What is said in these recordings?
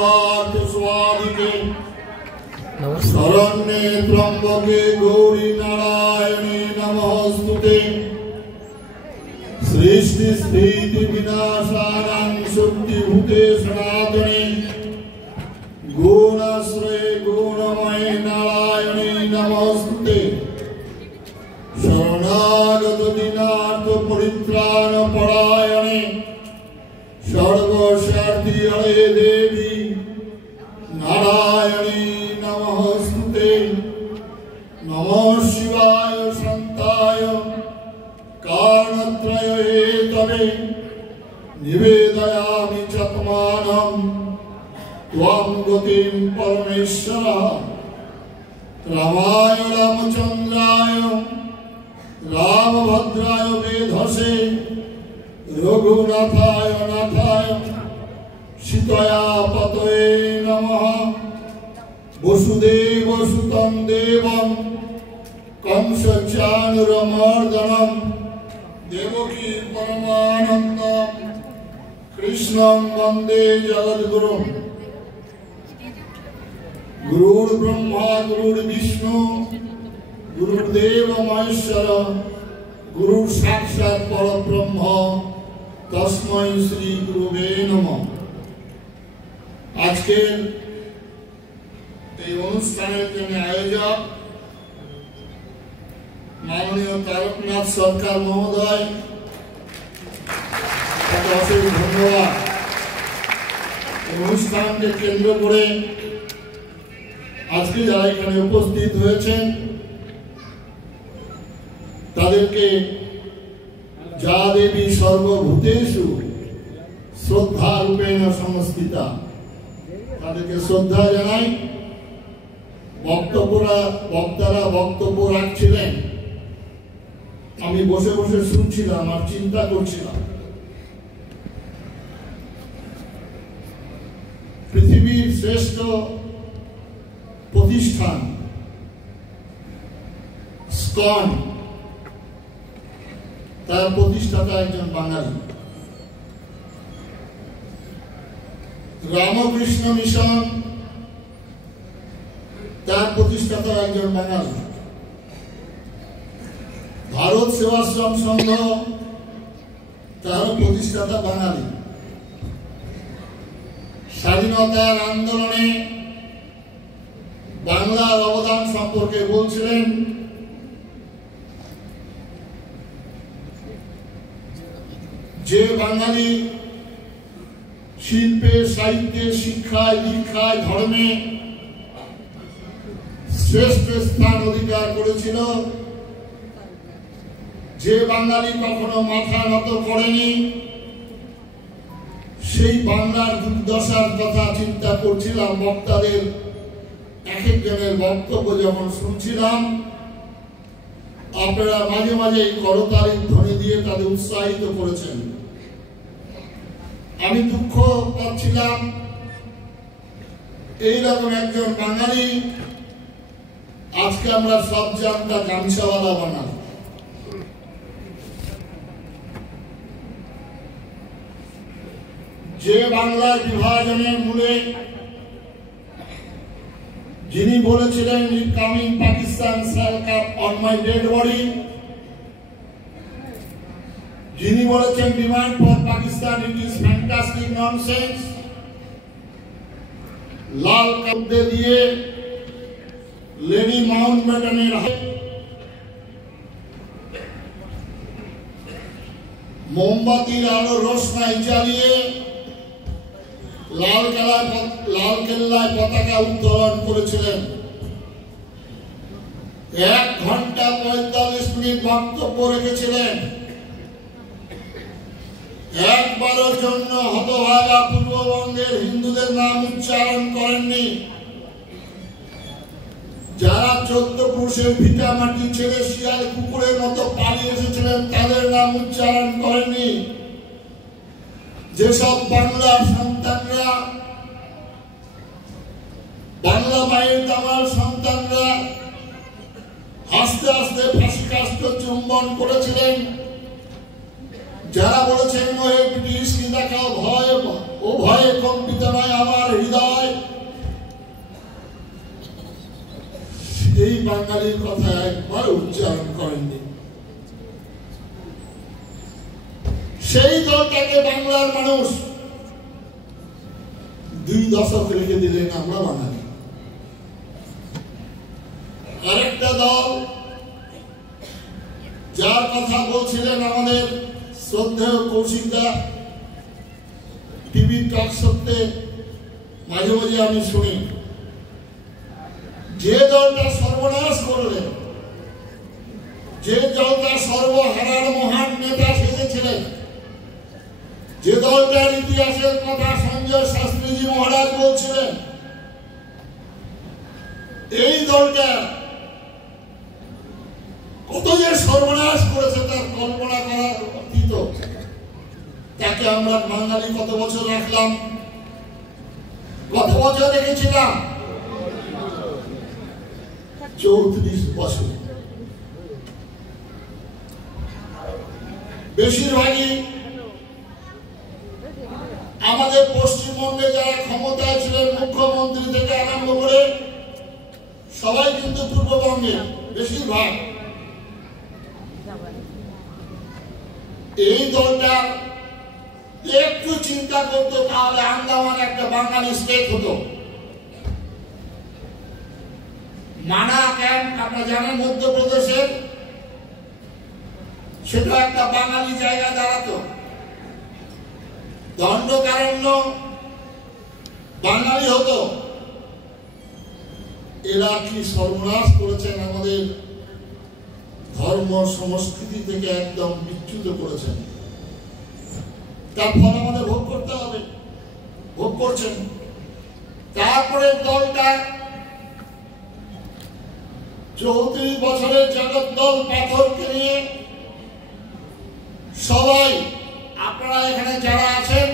सर्वार्थ स्वादिके शरण्ये त्र्यंबके गौरी नारायणे नमोस्तुते सृष्टि स्थिति विनाशानां शुद्धिभूते सनातने गुणाश्रये गुणमये नारायणे नमोस्तुते शरणागत दीनार्थ परित्राण परायणे सर्वशार्थी हरे देवी नारायणी नमोस्तुते नमः शिवाय शान्ताय कारणत्रय हेतवे निवेदयामि चत्मानं त्वं गतिं परमेश्वर रामाय रामचन्द्राय रामभद्राय वेधसे रघुनाथाय नाथाय सीतया पतये नमः वसुदेव सुतं देवं कंसचाणूरमर्दनं देवकी परमानन्दं कृष्णं वन्दे जगद्गुरुं गुरुर्ब्रह्मा गुरुर्विष्णु गुरुर्देव महेश्वर गुरु साक्षात् परब्रह्म तस्मै श्री गुरुवे नमः। আজকের এই অনুষ্ঠানের জন্য আয়োজক মাননীয় তারকনাথ সরকার মহোদয়, তাকে অশেষ ধন্যবাদ। অনুষ্ঠানকে কেন্দ্র করে আজকে যারা এখানে উপস্থিত হয়েছেন তাদেরকে যা দেবী সর্বভূতেষু শ্রদ্ধা রূপেণ সংস্থিতা, তাদেরকে শ্রদ্ধা জানাই। বক্তারা বক্তব্য রাখছিলেন, আমি বসে বসে শুনছিলাম আর চিন্তা করছিলাম। পৃথিবীর শ্রেষ্ঠ প্রতিষ্ঠান স্কন, তার প্রতিষ্ঠাতা একজন বাঙালি। রামকৃষ্ণ মিশন, তার প্রতিষ্ঠাতা একজন বাঙালি। ভারত সেবাশ্রম সংঘ, তার প্রতিষ্ঠাতা বাঙালি। স্বাধীনতার আন্দোলনে বাংলার অবদান সম্পর্কে বলছিলেন, যে বাঙালি শিল্পে সাহিত্যে শিক্ষায় দীক্ষায় ধর্মে শ্রেষ্ঠ স্থান অধিকার করেছিল, যে বাঙালি কখনো মাথা নত করেনি, সেই বাংলার দুর্দশার কথা চিন্তা করছিলাম। বক্তাদের এক একজনের বক্তব্য যখন শুনছিলাম, আপনারা মাঝে মাঝে করতালির ধ্বনি দিয়ে তাদের উৎসাহিত করেছেন। আমি দুঃখ পাচ্ছিলাম, এইরকম একজন বাঙালি আজকে আমরা সব জানটা গামছাওয়ালা বানাই। যে বাংলার বিভাজনের মূলে যিনি বলেছিলেন coming Pakistan shall come on my dead body, যিনি বলেছেন demand for Pakistan it is fantastic nonsense, লাল কাপড়ে দিয়ে লেডি মাউন্টব্যাটেনের মোমবাতির আলো রোশনাই জ্বালিয়ে লাল কেল্লায় পতাকা উত্তোলন করেছিলেন। 1 ঘন্টা 45 মিনিট বক্তব্য রেখেছিলেন। একবারের জন্য হতভাগা পূর্ববঙ্গের হিন্দুদের নাম উচ্চারণ করেননি। যারা 14 পুরুষের ভিটা মাটি ছেড়ে শিয়াল কুকুরের মতো পালিয়ে এসেছিলেন তাদের নাম উচ্চারণ করেননি। যেসব বাংলার সন্তানরা, বাংলা মায়ের দামার সন্তানরা আস্তে আস্তে ফাঁসি কাষ্ঠ চুম্বন করেছিলেন, যারা বলেছেন ব্রিটিশ কি দেখাও ভয় ও ভয়ে কম্পিত নয় আমার হৃদয়, বাঙালির কথা একবার উচ্চারণ করেননি। সেই দলটাকে বাংলার মানুষ 2 দশক রেখে দিলেন আমরা বাঙালি। আরেকটা দল যার কথা বলছিলেন আমাদের শ্রদ্ধেয় কৌশিকদা, টিভি টক শোতে মাঝে মাঝে আমি শুনি, যে দলটা সর্বনাশ করলেন, যে দলটা সর্বহারার মহান নেতা সেজেছিলেন, যে দলটার ইতিহাসের কথা সঞ্জয় শাস্ত্রীজি মহারাজ বলছিলেন, এই দলটা কত যে সর্বনাশ করেছে তার কল্পনা করার অতীত। তাকে আমরা বাঙালি কত বছর রাখলাম? কত বছর রেখেছিলাম? 34 বছর। বেশিরভাগই আমাদের পশ্চিমবঙ্গে যারা ক্ষমতায় ছিলেন, মুখ্যমন্ত্রী থেকে আরম্ভ করে সবাই কিন্তু পূর্ববঙ্গে বেশিরভাগ। এই দলটা একটু চিন্তা করতো তাহলে আন্দামান একটা বাঙালি স্টেট হতো। মানা ক্যাম্প আপনারা জানেন মধ্যপ্রদেশের, সেটা একটা বাঙালি জায়গা দাঁড়াতো। দণ্ডকারণ্য বাঙালি হতো। এরা কি সর্বনাশ করেছেন, আমাদের ধর্ম সংস্কৃতি থেকে একদম বিচ্যুত করেছেন। তার ফল আমাদের ভোগ করতে হবে, ভোগ করছেন। তারপরে দলটা 34 বছরের জগৎ দল পাথরকে নিয়ে সবাই, আপনারা এখানে যারা আছেন,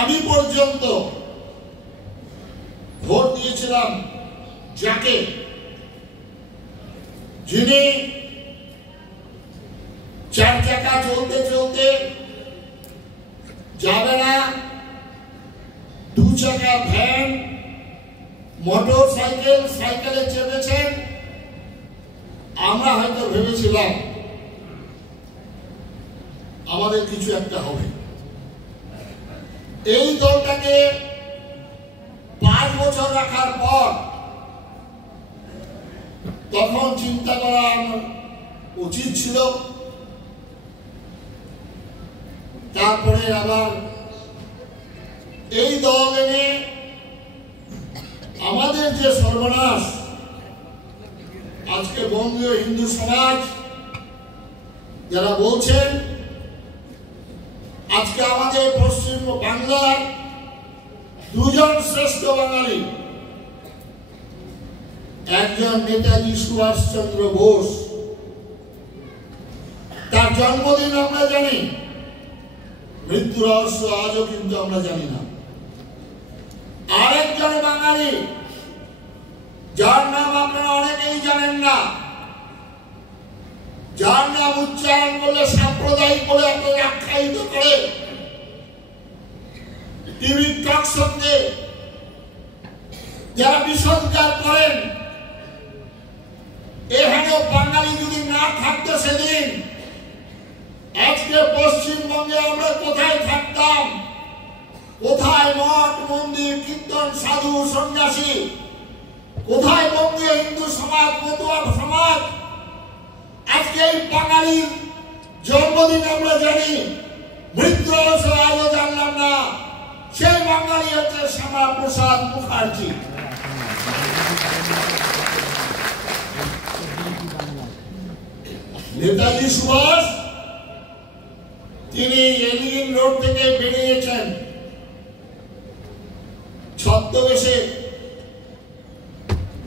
আমি পর্যন্ত ভোট দিয়েছিলাম যাকে, যিনি 4 চাকা চলতে চলতে যাবে না, 2 চাকা ভ্যান, মোটর সাইকেল, সাইকেলে চেপেছেন। আমরা হয়তো ভেবেছিলাম আমাদের কিছু একটা হবে। এই দলটাকে 5 বছর রাখার পর তখন চিন্তা করা উচিত ছিল। তারপরে আবার এই দল এনে আমাদের যে সর্বনাশ, আজকে বঙ্গীয় হিন্দু সমাজ যারা বলছেন, আজকে আমাদের পশ্চিম বাংলার 2 জন শ্রেষ্ঠ বাঙালি, একজন নেতাজি সুভাষচন্দ্র বোস, তার জন্মদিন আমরা জানি, মৃত্যু রহস্য আজও কিন্তু আমরা জানি না। আরেকজন বাঙালি যার নাম আপনারা অনেকেই জানেন না, যার নাম উচ্চারণ করলে সাম্প্রদায়িক বলে আপনারা আখ্যায়িত করে টিভি টক শোতে যারা বিসর্জন করেন, এখানে বাঙালি যদি না থাকতো সেদিন আজকে পশ্চিমবঙ্গে আমরা কোথায় থাকতাম? কোথায় মঠ মন্দির, কীর্তন, সাধু, সন্ন্যাসী? কোথায় বঙ্গীয় হিন্দু সমাজ, মতুয়া সমাজ? আজকে এই বাঙালির জন্মদিন আমরা জানি, মৃত্যু রহস্য আজও জানলাম না। সেই বাঙালি হচ্ছে শ্যামা প্রসাদ মুখার্জি। নেতাজি সুভাষ, তিনি এলিগিন রোড থেকে বেরিয়েছেন ছদ্মবেশে,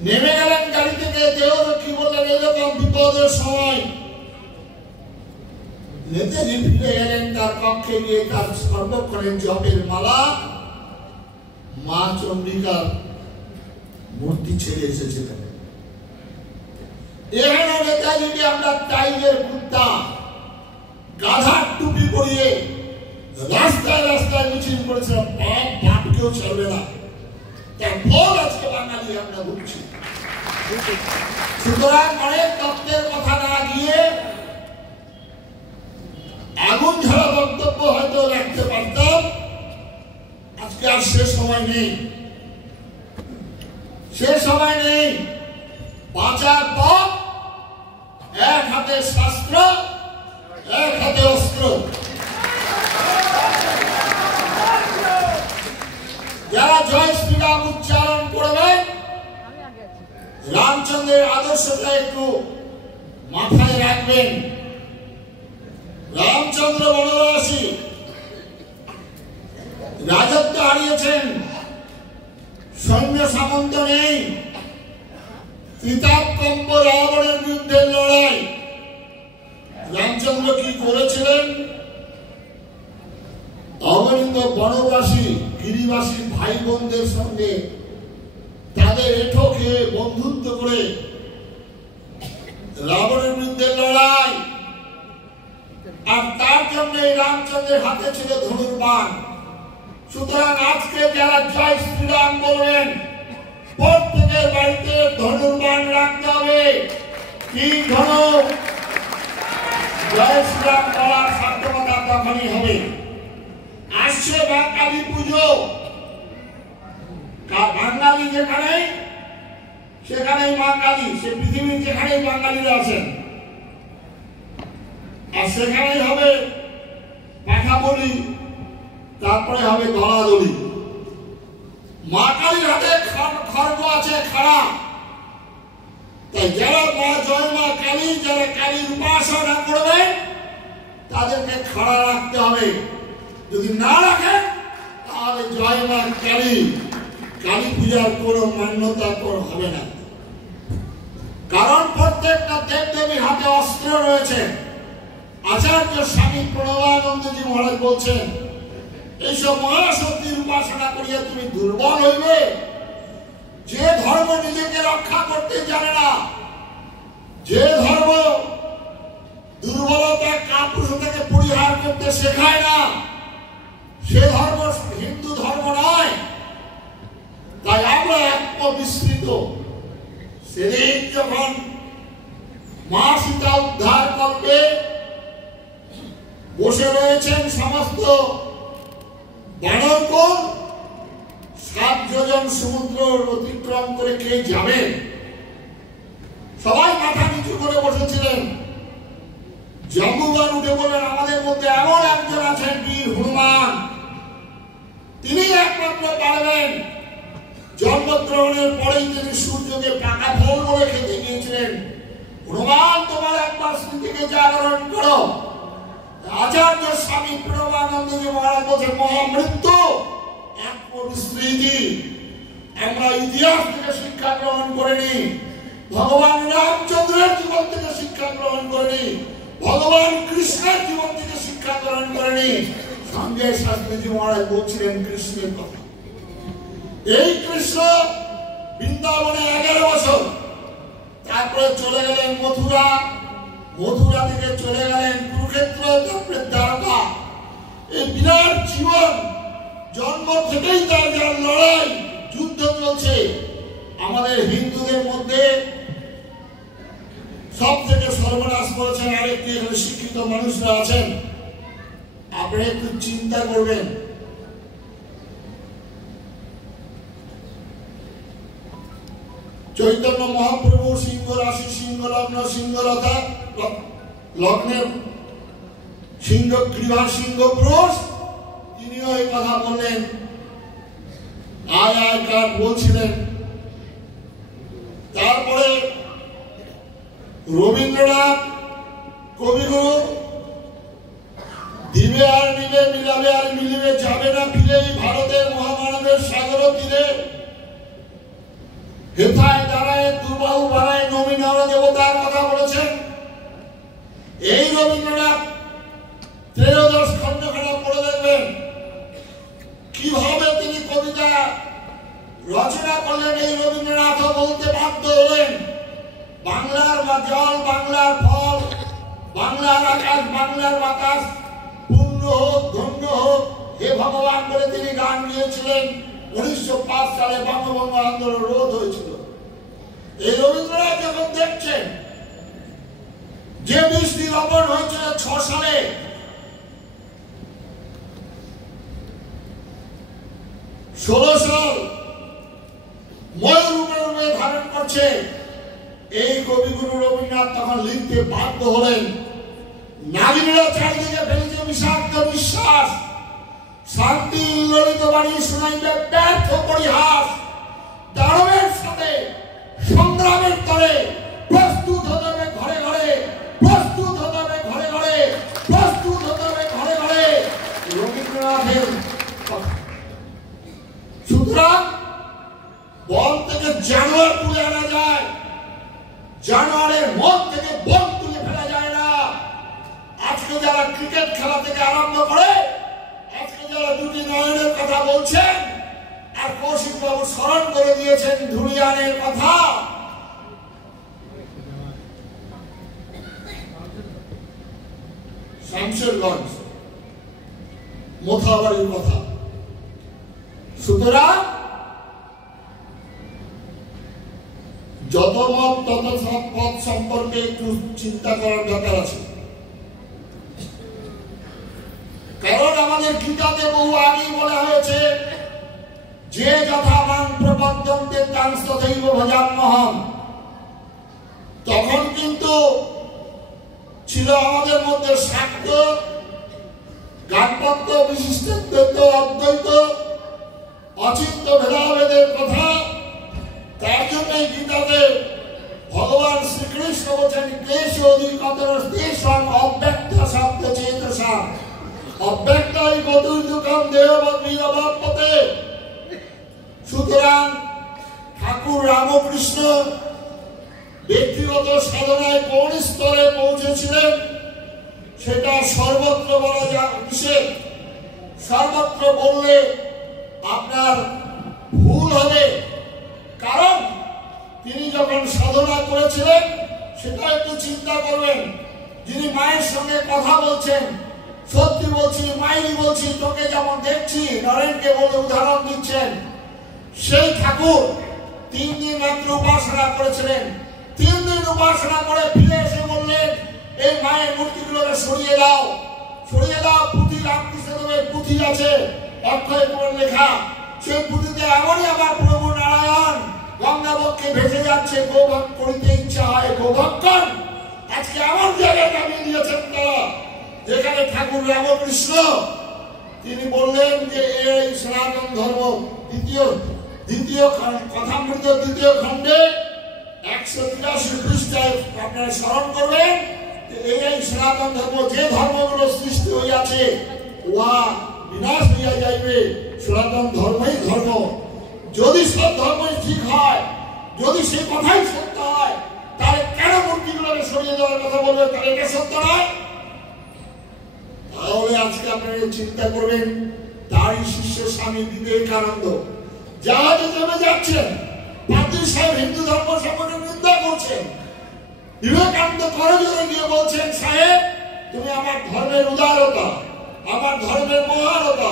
নেমে গেলেন গাড়ি থেকে। দেহরক্ষী বললেন এরকম বিপদের সময়। নেতাজি ফিরে গেলেন তার কক্ষে গিয়ে তার সর্বক্ষণের জপের মালা, মা চন্ডিকার মূর্তি ছেড়ে এসেছিলেন। এখানে নেতাজিকে আমরা টাইগের কুত্তা, গাধার টুপি পরিয়ে রাস্তায় রাস্তায় মিছিল করেছিলাম, বাপ বাপকেও ছাড়বে না। তার ফল আজকে বাঙালি আমরা ভুগছি। সুতরাং অনেক তত্ত্বের কথা না গিয়ে আগুন ঝরা বক্তব্য হয়তো রাখতে পারতাম। আজকে আর সে সময় নেই, সে সময় নেই। বাঁচার পথ এক হাতে শাস্ত্র, এক হাতে অস্ত্র। যারা জয় শ্রীরাম উচ্চারণ করবেন, রামচন্দ্রের আদর্শটা একটু মাথায় রাখবেন। রামচন্দ্র বনবাসী রাজত্ব হারিয়েছেন, সৈন্য সামন্ত নেই, ত্রিতাপকম্প রাবণের বিরুদ্ধে লড়াই। রামচন্দ্র কি করেছিলেন? অগণিত বনবাসী গিরিবাসী ভাই বোনদের সঙ্গে তাদের এঁঠো খেয়ে বন্ধুত্ব করে রাবণের বিরুদ্ধে লড়াই। আর তার জন্য রামচন্দ্রের হাতে ছিল ধনুর্বাণ। সুতরাং আজকে যারা জয় শ্রীরাম বলবেন, প্রত্যেকের বাড়িতে ধনুর্বাণ রাখতে হবে। কি ধনুক? জয় শ্রীরাম বলার সার্থকতা তখনই হবে। আসছে বাঙালি পুজো, বাঙালি যেখানে সেখানেই বাঙালি, সে পৃথিবীর যেখানেই বাঙালিরা আছেন, আর সেখানেই হবে পাখা বলি, তারপরে হবে দলাদলি। মা কালীর হাতে খড়গ আছে খাড়া। তাই যারা মা জয় মা কালী, যারা কালীর উপাসনা করবেন, তাদেরকে খাড়া রাখতে হবে। যদি না রাখেন তাহলে জয় মা কালী, কালী পূজার কোনো মান্যতা হবে না। কারণ প্রত্যেকটা দেবদেবীর হাতে অস্ত্র রয়েছে। আচার্য স্বামী প্রণবানন্দজি মহারাজ বলছেন, এইসব মহাশক্তির উপাসনা করিয়া তুমি দুর্বল হইবে। যে ধর্ম নিজেকে রক্ষা করতে জানে না, যে ধর্ম দুর্বলতা কাপুরুষতাকে পরিহার করতে শেখায় না, সে ধর্ম হিন্দু ধর্ম নয়। তাই আমরা আত্মবিস্মৃত। সেদিন যখন মা সীতা উদ্ধার করবে বসে রয়েছেন সমস্ত বানরগণ, 7 যোজন সমুদ্র অতিক্রম করে কে যাবেন? সবাই মাথা নিচু করে বসেছিলেন। জাম্বুবান উঠে বলেন, আমাদের মধ্যে এমন একজন আছেন বীর হনুমান, তিনি একমাত্র পারবেন। জন্মগ্রহণের পরেই তিনি সূর্যকে পাকা ফল বলে খেতে গিয়েছিলেন। হনুমান, তোমার একবার স্মৃতিকে জাগরণ করো। আচার্য স্বামী প্রণবানন্দজি মহারাজ বলছেন, মহামৃত্যু এক স্মৃতি। আমরা ইতিহাস থেকে শিক্ষা গ্রহণ করিনি, ভগবান রামচন্দ্রের জীবন থেকে শিক্ষা গ্রহণ করিনি, ভগবান কৃষ্ণের জীবন থেকে শিক্ষা গ্রহণ করিনি। সঞ্জয় শাস্ত্রীজি মহারাজ বলছিলেন কৃষ্ণের কথা। এই কৃষ্ণ বৃন্দাবনে 11 বছর, তারপরে চলে গেলেন মথুরা, মথুরা থেকে চলে গেলেন কুরুক্ষেত্র, তারপরে দ্বারকা। এই বিরাট জীবন, জন্ম থেকেই তার যার লড়াই, যুদ্ধ চলছে। আমাদের হিন্দুদের মধ্যে সব থেকে সর্বনাশ করেছেন আরেকটি শিক্ষিত মানুষরা আছেন। আপনারা একটু চিন্তা করবেন, চৈতন্য মহাপ্রভু সিংহ রাশি, সিংহ লগ্ন, সিংহ লগ্নের সিংহ গ্রীবা, সিংহ পুরুষ, তিনিও এই কথা বললেন। আয় আয় কার বলছিলেন। তারপরে রবীন্দ্রনাথ কবিগুরু, দিবে আর নিবে, মিলাবে আর মিলিবে, যাবে না ফিরে এই ভারতের মহামানবের সাগর তীরে। হেথায় দাঁড়ায় দুর্বাহু বাড়ায় নবীন দেবতার কথা বলেছেন। এই রবীন্দ্রনাথ 13 খণ্ডখানা পড়ে দেখবেন কিভাবে তিনি কবিতা রচনা করলেন। এই রবীন্দ্রনাথও বলতে বাধ্য হলেন, বাংলার জল, বাংলার ফল, বাংলার আকাশ, বাংলার বাতাস পূর্ণ হোক, ধন্য হোক হে ভগবান বলে তিনি গান গিয়েছিলেন। 1905 সালে বঙ্গভঙ্গ আন্দোলন রোধ হয়েছিল। এই রবীন্দ্রনাথ যখন দেখছেন যে বৃষ্টি লবণ হয়েছিল 6 সালে, 16 সাল ময়ূর রূপে ধারণ করছে, এই কবিগুরু রবীন্দ্রনাথ তখন লিখতে বাধ্য হলেন। নাগিনীরা চারিদিকে ফেলেছে বিষাক্ত বিশ্বাস, শান্তি ললিত বাণী শুনাইবে ব্যর্থ পরিহাস, দানবের সাথে সংগ্রামের তরে প্রস্তুত হতে হবে ঘরে ঘরে, প্রস্তুত হতে হবে ঘরে ঘরে, প্রস্তুত হতে হবে ঘরে ঘরে, রবীন্দ্রনাথের কথা। সুতরাং বল থেকে জানোয়ার তুলে আনা যায়, জানোয়ারের মন থেকে বল তুলে ফেলা যায় না। আজকে যারা ক্রিকেট খেলা থেকে আরম্ভ করে, আজকে যারা দুটি নয়নের কথা বলছেন, আর কৌশিক বাবু স্মরণ করে দিয়েছেন ধুলিয়ানের কথা, শামশেরগঞ্জ মোথাবাড়ির কথা। সুতরাং যত মত তত সব পথ সম্পর্কে একটু চিন্তা করার দরকার আছে। কারণ আমাদের গীতাতে বহু আগেই বলা হয়েছে যে যথা মাং প্রপদ্যন্তে তাং তথৈব ভজাম্যহম। তখন কিন্তু ছিল আমাদের মধ্যে শাক্ত, গাণপত্য, বিশিষ্টাদ্বৈত, অদ্বৈত, অচিন্ত ভেদাভেদের কথা। তার জন্যই গীতাতে ভগবান শ্রীকৃষ্ণ বলছেন ক্লেশ অধিকতর তেষাং অব্যক্ত শব্দ চেতসাং অব্যক্তাই গতুর্যুকাম দেহবদ্বিরবাপ্যতে। সুতরাং ঠাকুর রামকৃষ্ণ ব্যক্তিগত সাধনায় কোন স্তরে পৌঁছেছিলেন সেটা সর্বত্র বলা যা নিষেধ। সর্বত্র বললে আপনার ভুল হবে। কারণ তিনি যখন সাধনা করেছিলেন সেটা একটু চিন্তা করবেন। যিনি মায়ের সঙ্গে কথা বলছেন, সত্যি বলছি মাইরি বলছি, তোকে যেমন দেখছি, নরেনকে বলে উদাহরণ দিচ্ছেন, সেই ঠাকুর 3 দিন রাত্রে উপাসনা করেছিলেন। 3 দিন উপাসনা করে ফিরে এসে বললেন এই মায়ের মূর্তিগুলোকে সরিয়ে দাও, সরিয়ে দাও। পুঁথি রামকৃষ্ণদেবের পুঁথি আছে, অক্ষয় পুরাণ লেখা। সেই পুঁথিতে এমনই আমার প্রভু নারায়ণ গঙ্গাবক্ষে ভেসে যাচ্ছে, গৌভোগ করিতে ইচ্ছা হয় গৌভক্ষণ। আজকে এমন জায়গায় নামিয়ে দিয়েছেন তারা, যেখানে ঠাকুর রামকৃষ্ণ তিনি বললেন যে এই সনাতন ধর্ম দ্বিতীয় কথামৃত 2য় খণ্ডে 183 পৃষ্ঠায় আপনারা স্মরণ করবেন। এই সনাতন ধর্ম যে ধর্মগুলো সৃষ্টি হইয়াছে উহা বিনাশ হইয়া যাইবে, সনাতন ধর্মই ধর্ম। যদি সব ধর্মই ঠিক হয়, যদি সেই কথাই সত্য হয়, তাহলে কেন মূর্তিগুলোকে সরিয়ে দেওয়ার কথা বলবে? তাহলে এটা সত্য নয়। তাহলে আজকে আপনারা চিন্তা করবেন, তারই শিষ্য স্বামী বিবেকানন্দ জাহাজে চেপে যাচ্ছেন, পাদ্রী সাহেব হিন্দু ধর্ম সম্পর্কে নিন্দা করছেন। বিবেকানন্দ করজোড়ে গিয়ে বলছেন, সাহেব তুমি আমার ধর্মের উদারতা, আমার ধর্মের মহানতা,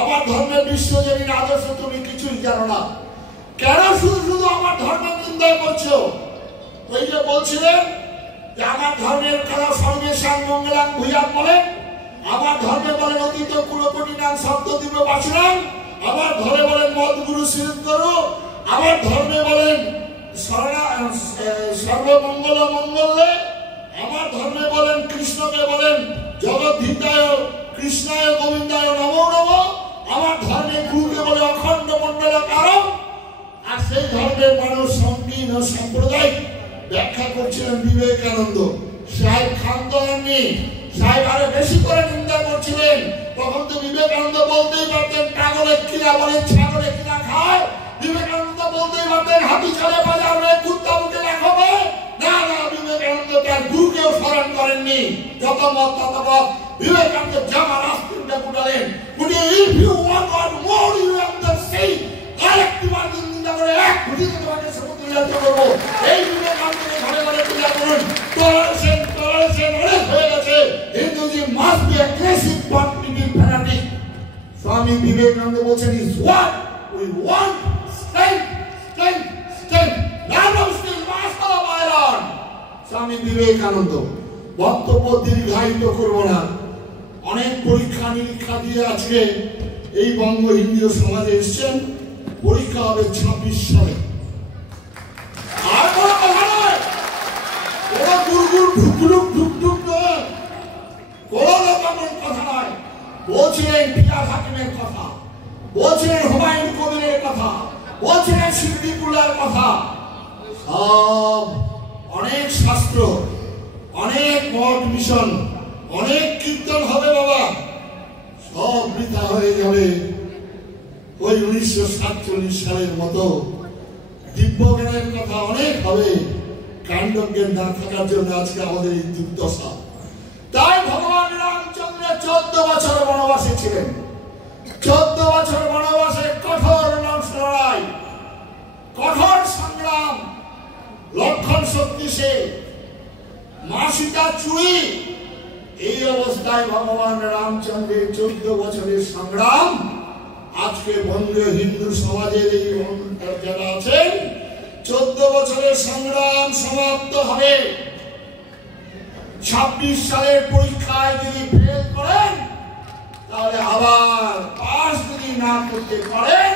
আমার ধর্মের বিশ্বজনীন আদর্শ তুমি কিছুই জানো না। কেন শুধু শুধু আমার ধর্মের নিন্দা করছো? ওই যে বলছিলেন যে আমার ধর্মের কথা সর্বেশাং মঙ্গলাং ভূয়াৎ বলেন, আমার ধর্মে বলেন অতীত কুলকোটি নাম শব্দ দিব্য বাসনাম, আমার ধর্মে বলেন মদ গুরু সিদ্ধ করো, আমার ধর্মে বলেন সর্বমঙ্গল মঙ্গলে, আমার ধর্মে বলেন কৃষ্ণকে বলেন জগদ্ধিতায় কৃষ্ণায় গোবিন্দায় নমো নমো, আমার ধর্মে গুরুকে বলে অখণ্ড মণ্ডল কারণ। আর সেই ধর্মের মানুষ সংকীর্ণ সাম্প্রদায়িক ব্যাখ্যা করছিলেন বিবেকানন্দ। সাহেব ক্ষান্ত হননি, সাহেব আরো বেশি করে নিন্দা করছিলেন। তখন তো বিবেকানন্দ বলতেই পারতেন পাগলের কিনা বলে ছাগলে কিনা খায়। বিবেকানন্দ বলতেই পারতেন হাতি চলে বাজাবে কুত্তা মুখে রাখবে না। না, বিবেকানন্দ তার গুরুকেও স্মরণ করেননি। যত মত তত মত বিবেকানন্দ জামার আস্তিনটা কুটালেন, কুটিয়ে if you want God more you have the সেই আরেকটি বার নিন্দা করে এক খুঁটিতে তোমাকে সমুদ্রে যাত্রা করবো। এই বিবেকানন্দকে ঘরে ঘরে পূজা করুন। টলারেশন অনেক হয়ে গেছে। Hindus must be aggressive but be fanatic. Swami Vivekananda বলছেন is what we want, strength, strength, strength. None of this Swami Vivekananda. বক্তব্য দীর্ঘায়িত করব না, অনেক পরীক্ষা নিরীক্ষা দিয়ে আজকে এই বঙ্গ হিন্দু সমাজে এসছেন। পরীক্ষা হবে 26 সালে। আর কোনো কথা নয়, কোনো গুরগুর ঢুকঢুক ঢুকঢুক নয়, কোনো রকমের কথা নয়। বলছিলেন ফিয়াজ হাকিমের কথা, বলছিলেন হুমায়ুন কবিরের কথা, বলছিলেন সিদ্দিকুল্লাহর কথা। সব অনেক শাস্ত্র, অনেক মঠ মিশন, অনেক কীর্তন হবে বাবা, সব বৃথা হয়ে যাবে। ওই 1947 সালের মতো দিব্যজ্ঞানের কথা অনেক হবে, কাণ্ডজ্ঞান না থাকার জন্য আজকে আমাদের এই দুর্দশা। তাই ভগবান রামচন্দ্র 14 বছর বনবাসে ছিলেন। 14 বছর বনবাসে কঠোর লড়াই, কঠোর সংগ্রাম, লক্ষণ শক্তি সে, মা সীতা চুরি। এই অবস্থায় ভগবান রামচন্দ্রের 14 বছরের সংগ্রাম আজকে বঙ্গীয় হিন্দু সমাজের এই যারা আছেন, 14 বছরের সংগ্রাম সমাপ্ত হবে। 26 সালের পরীক্ষায় যদি ফেল করেন, তাহলে আবার পাস যদি না করতে পারেন,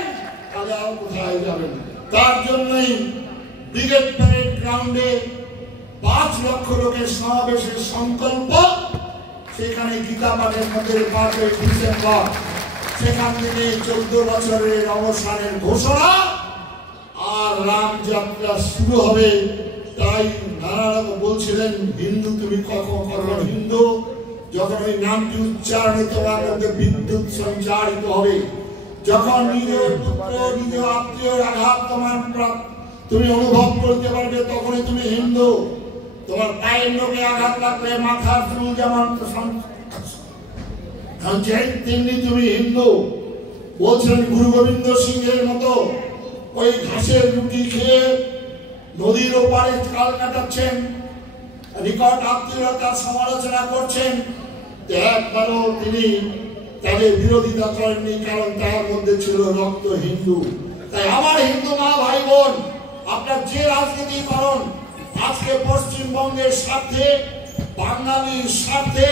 তাহলে আর কোথায় যাবেন। তার জন্যই ব্রিগেড প্যারেড গ্রাউন্ডে 5 লক্ষ লোকের সমাবেশের সংকল্প। সেখানে গীতা পাঠের মধ্যে 5 ডিসেম্বর, সেখান থেকে 14 বছরের অবসানের ঘোষণা আর রাম যাত্রা শুরু হবে। তাই নানারা বলছিলেন, হিন্দু তুমি কখন করো হিন্দু, যখন ওই নামটি উচ্চারণে তোমার মধ্যে বিদ্যুৎ সঞ্চারিত হবে, যখন নিজের পুত্র নিজ আত্মীয়ের আঘাত তোমার তুমি অনুভব করতে পারবে, তখনই তুমি হিন্দু। তোমার পায়ের নখে আঘাত লাগলে মাথার চুল যেমন তেমনি তুমি হিন্দু। বলছেন গুরু গোবিন্দ সিংহের মতো ওই ঘাসের রুটি খেয়ে নদীর ওপারে কাল কাটাচ্ছেন, নিকট আত্মীয়তার সমালোচনা করছেন। একবারও তিনি তাদের বিরোধিতা করেননি, কারণ তার মধ্যে ছিল রক্ত হিন্দু। তাই আমার হিন্দু মা ভাই বোন, আপনার যে রাজনীতি করেন, আজকে পশ্চিমবঙ্গের স্বার্থে, বাঙালির স্বার্থে,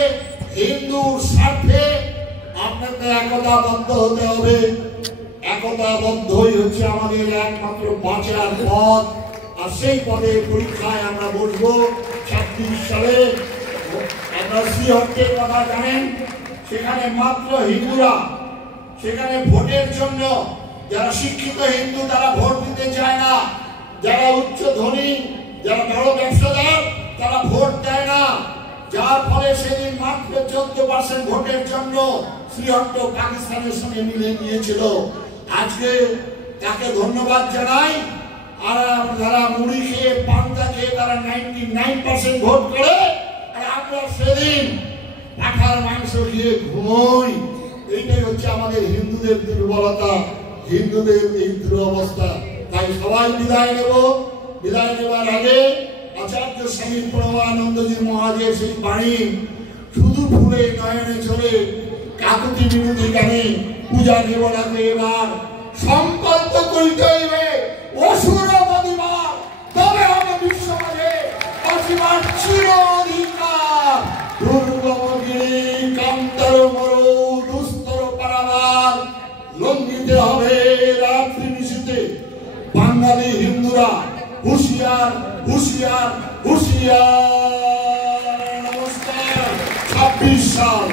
হিন্দুর স্বার্থে আপনাকে একতাবদ্ধ হতে হবে। একতাবদ্ধই হচ্ছে আমাদের একমাত্র বাঁচার পথ। আর সেই পথে পরীক্ষায় আমরা বসবো 26 সালে। আপনারা শ্রীহট্টের কথা জানেন, সেখানে মাত্র হিন্দুরা, সেখানে ভোটের জন্য যারা শিক্ষিত হিন্দু তারা ভোট দিতে চায় না, যারা উচ্চ ধনী, যারা বড় ব্যবসাদার তারা ভোট দেয় না, যার ফলে সেদিন মাত্র 14% ভোটের জন্য শ্রীহট্ট পাকিস্তানের সঙ্গে মিলে গিয়েছিল। আজকে তাকে ধন্যবাদ জানাই। আর যারা মুড়ি খেয়ে পান্তা খেয়ে তারা 99% ভোট করে, আর আমরা সেদিন পাঠার মাংস খেয়ে ঘুমোই। এইটাই হচ্ছে আমাদের হিন্দুদের দুর্বলতা, হিন্দুদের এই দুরবস্থা। তাই সবাই বিদায় নেব। বিদায় নেবার আগে আচার্য স্বামী প্রণবানন্দজি মহাজের সেই বাণী, শুধু ফুলে নয়নে চলে কাকুতি বিরোধী গানে পূজা দেব লাগে। এবার সংকল্প করিতে হইবে অসুর বদিবার, তবে হবে বিশ্বমাঝে আসিবার চির অধিকার। দুর্গম গিরি কান্তর মরু দুস্তর পারাবার, লঙ্ঘিতে হবে রাত্রি নিশীতে। বাঙালি হিন্দুরা হুঁশিয়ার, হুঁশিয়ার, হুঁশিয়ার। নমস্কার। 26 সাল।